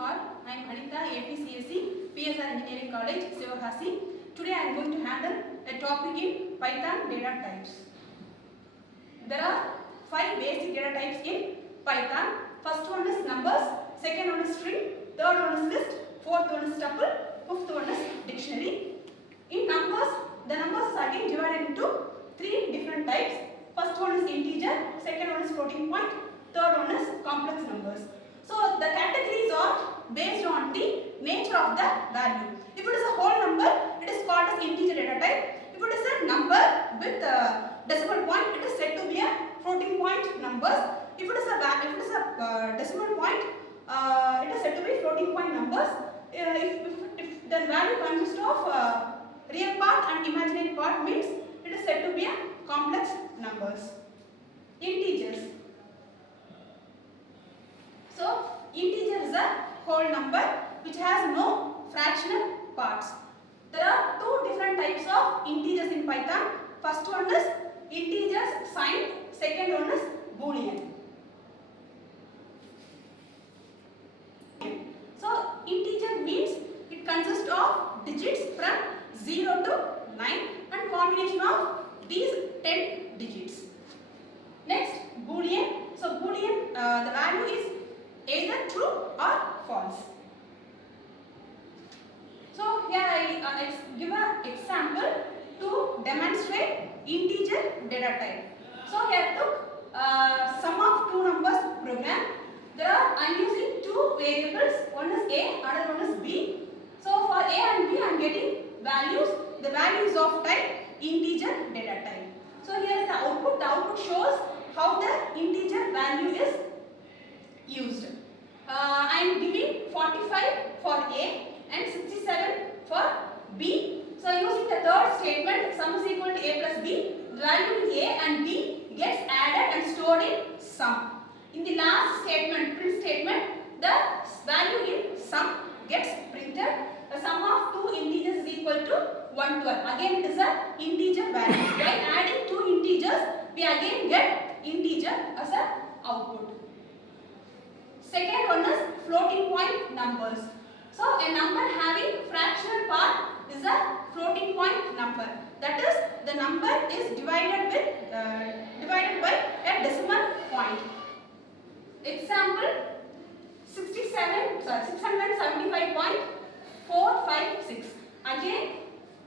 all. I am Anitha P.S.R Engineering College, Sivakasi. Today I am going to handle a topic in Python data types. There are 5 basic data types in Python. First one is numbers, second one is string, third one is list, fourth one is tuple, fifth one is dictionary. In numbers, the numbers are again divided into 3 different types. First one is integer, second one is floating point, third one is complex numbers. So the categories are based on the nature of the value. If it is a whole number, it is called as integer data type. If it is a number with a decimal point, it is said to be a floating point numbers. If it is a decimal point, it is said to be floating point numbers. If the value consists of real part and imaginary part, means it is said to be a complex numbers. Integers. So integer is a whole number which has no fractional parts. There are 2 different types of integers in Python. First one is integers signed, second one is boolean. So integer means it consists of digits from 0 to 9 and combination of these 10 digits. Next, boolean. So boolean, the value is either true or false. So here I give an example to demonstrate integer data type. So here I took sum of 2 numbers program. I am using 2 variables. One is A, another one is B. So for A and B I am getting values. The values of type integer data type. So here is the output. The output shows how the integer value is used. I am giving 45 for A and 67 for B. So using the third statement, sum is equal to A plus B, the value in A and B gets added and stored in sum. In the last statement, print statement, the value in sum gets printed. The sum of 2 integers is equal to 112. Again it is an integer value. By adding 2 integers, we again get integer as an output. Second one is floating point numbers. So a number having fractional part is a floating point number. That is, the number is divided by a decimal point. Example 675.456. Again,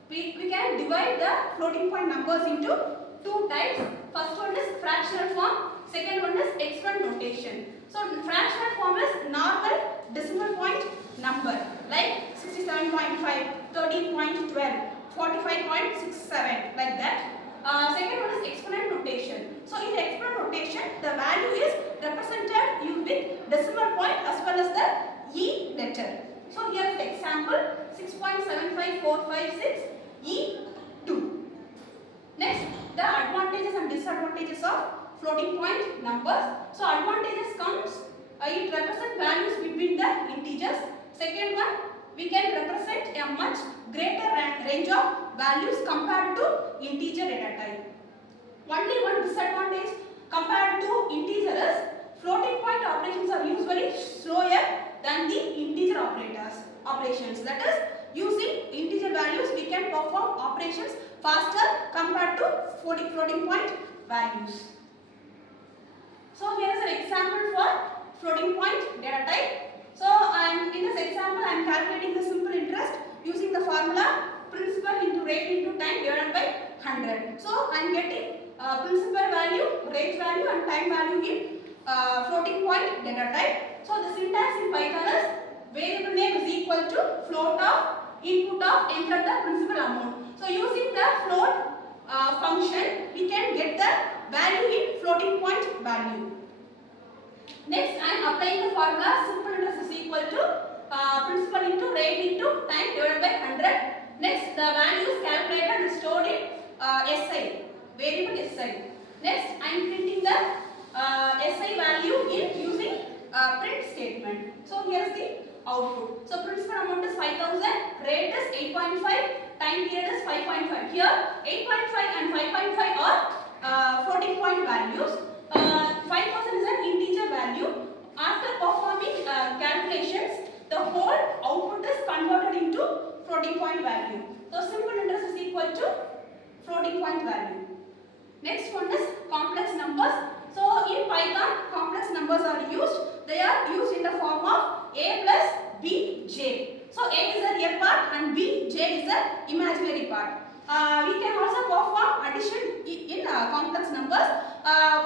we can divide the floating point numbers into 2 types. First one is fractional form, second one is exponent notation. So fractional form is normal decimal point number like 67.5, 13.12, 45.67 like that. Second one is exponent notation. So in exponent notation, the value is represented with decimal point as well as the E letter. So here is the example 6.75456 E2. Next, the advantages and disadvantages of floating point numbers. So advantages comes, it represents values between the integers. Second one, we can represent a much greater range of values compared to integer data type. Only one disadvantage compared to integer is floating point operations are usually slower than the integer operations. That is, using integer values we can perform operations faster compared to floating point values. So here is an example for floating point data type. So in this example I am calculating the simple interest using the formula principal into rate into time divided by 100. So I am getting principal value, rate value and time value in floating point data type. So the syntax in Python is variable name is equal to float of input of enter the principal amount. So using the float function we can get the value in floating point value. Next I am applying the formula simple interest is equal to principal into rate into time divided by 100. Next the value is calculated and stored in SI, variable SI. Next I am printing the SI value in using print statement. So here is the output. So principal amount is 5000, rate is 8.5, time period is 5.5. Here 8.5 and 5.5 are floating point values. 5000 is an integer value. After performing calculations, equal to floating point value. Next one is complex numbers. So in Python, complex numbers are used. They are used in the form of a plus b, j. So a is the real part and b, j is the imaginary part. We can also perform addition in complex numbers.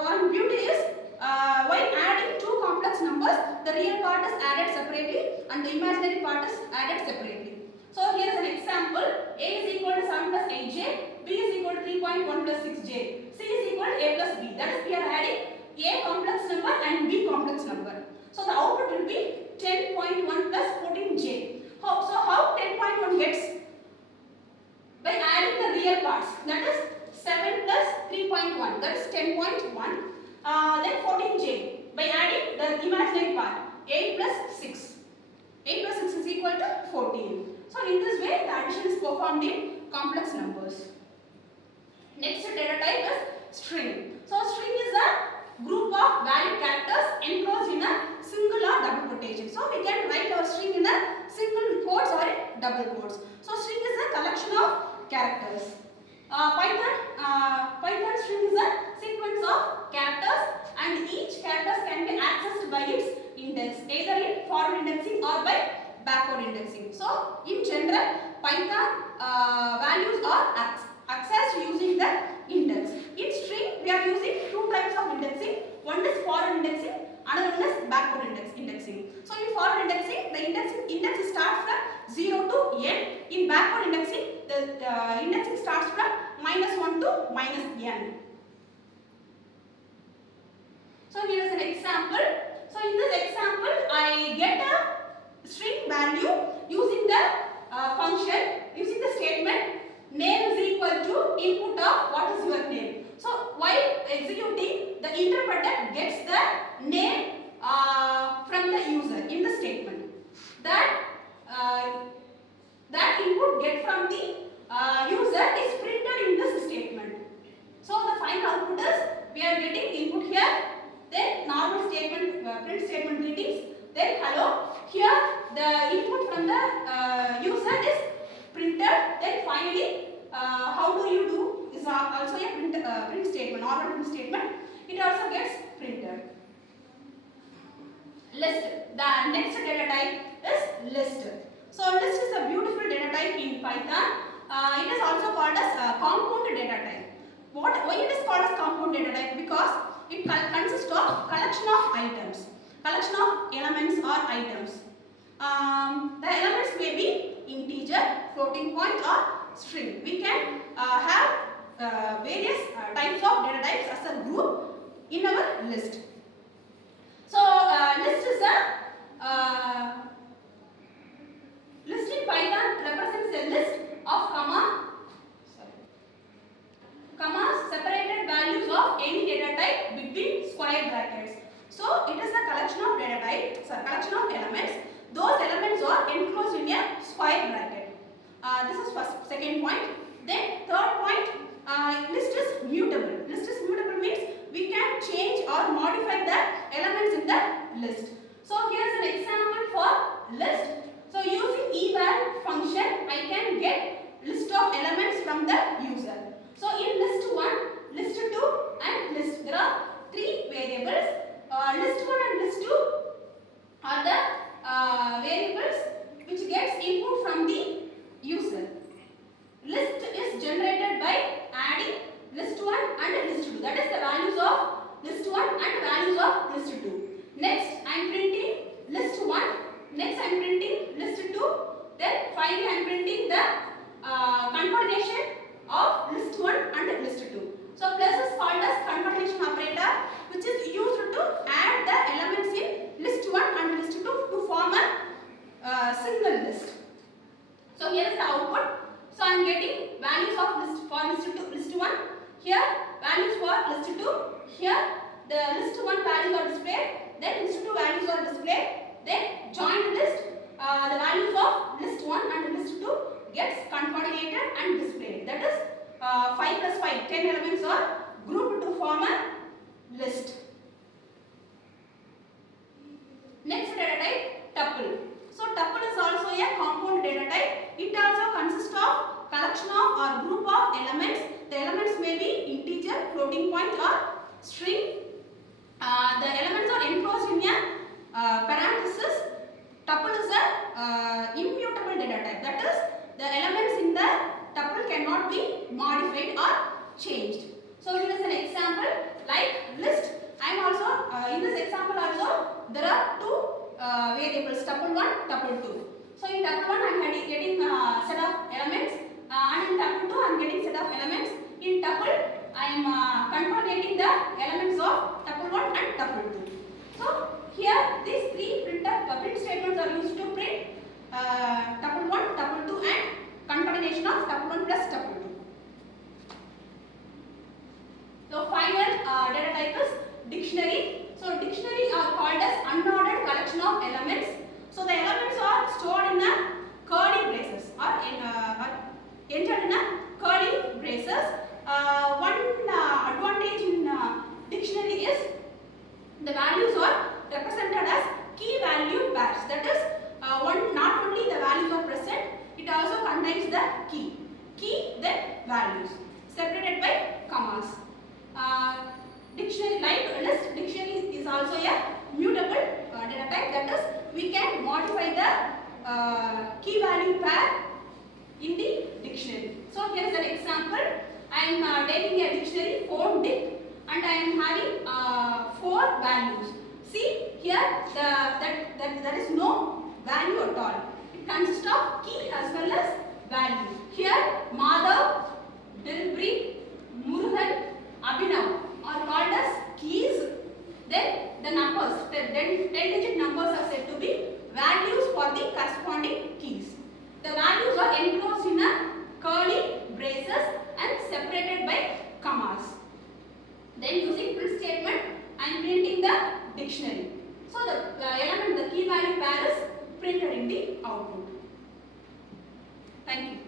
One beauty is while adding two complex numbers, the real part is added separately and the imaginary part is added separately. So here is an example. A is equal to 7 plus 8j, b is equal to 3.1 plus 6j, c is equal to a plus b. That is, we are adding a complex number and b complex number. So the output will be 10.1 plus 14j. So how 10.1 gets? By adding the real parts. That is 7 plus 3.1. That is 10.1. Then 14j. By adding the imaginary part. 8 plus 6. 8 plus 6 is equal to 14. So in this way the addition is performed in complex numbers. Next data type is string. So string is a group of valid characters enclosed in a single or double quotation. So we can write our string in a single quotes or in double quotes. So string is a collection of characters. Python string is a sequence of characters and each characters can be accessed by its index, either in forward indexing or by backward indexing. So in general, Python values are accessed using the index. In string, we are using two types of indexing. One is forward indexing, another one is backward indexing. So in forward indexing, the index starts from 0 to n. In backward indexing, the indexing starts from -1 to -n. So here is an example. So in this example, I get a string value using the function, using the statement name is equal to input of what is your name. So while executing, the interpreter gets the name from the user in the statement. That input get from the user is printed in this statement. So the final output is we are getting input here, then normal statement, print statement greetings, then hello. Here the input from the user is printed, then finally how do you do is also a print statement, normal print statement. It also gets printed. List. The next data type is list. So list is a beautiful data type in Python. It is also called as compound data type. Why it is called as compound data type? Because it consists of collection of items, collection of elements or items. The elements may be integer, floating point or string. We can have various types of data types as a group in our list. So list is a list in Python represents a list of commas separated values of any data type between square brackets. So it is a collection of data types, a collection of elements. Those elements are enclosed in a square bracket. This is first, second point. Then third point, list is mutable. List is mutable means we can change or modify the elements in the list. So here is an example for list. So using eval function, I can get list of elements from the user. So in list 1, list 2 and list, there are three variables. List 1 and list 2 are the variables which gets input from the user. List is generated by adding list 1 and list 2. That is the values of list 1 and values of list 2. Next I am printing list 1. Next I am printing list 2. Then finally I am printing the concatenation of list 1 and list 2. So plus is called as concatenation operator, which is used to add the elements in list 1 and list 2 to form a single list. So here is the output. So I am getting values of list for list 1. Here values for list 2. Here the list 1 values are displayed. Then list 2 values are displayed. Then joined list, the values of list 1 and list 2 gets concatenated and displayed. That is 5 plus 5, 10 elements are grouped to form a list. Next data type, tuple. So tuple is also a compound data type. It also consists of collection of or group of elements. The elements may be integer, floating point or string. The elements are enclosed in a parenthesis. Tuple is a immutable data type. That is, the elements in the tuple cannot be modified or changed. So here is an example like list. I am also in this example also there are two variables, tuple 1, tuple 2. So in tuple 1 I am getting set of elements and in tuple 2 I am getting set of elements. In tuple I am concatenating the elements of tuple 1 and tuple 2. So here these three print statements are used to print tuple 1, tuple 2 and concatenation of tuple 1 plus tuple 2. So final data type is dictionary. So dictionary are called as unordered collection of elements. So the elements are stored in a curly braces or entered in a curly braces. One advantage in dictionary is the values are represented as key value pairs. That is, not only the values are present, it also contains the key then values separated by commas. Dictionary like list, dictionary is also a mutable data type. That is, we can modify the key value pair in the dictionary. So here is an example. I am taking a dictionary phone dict and I am having 4 values. See here there is no value at all. It consists of key as well as value. Here Madhav, Dilpreet, Murugan, Abhinav are called as keys. Then the numbers, 10-digit numbers are said to be values for the corresponding keys. The values are enclosed in a curly braces and separated by commas. Then using print statement, I am printing the dictionary. So the element, the key value pair is printed in the output. Thank you.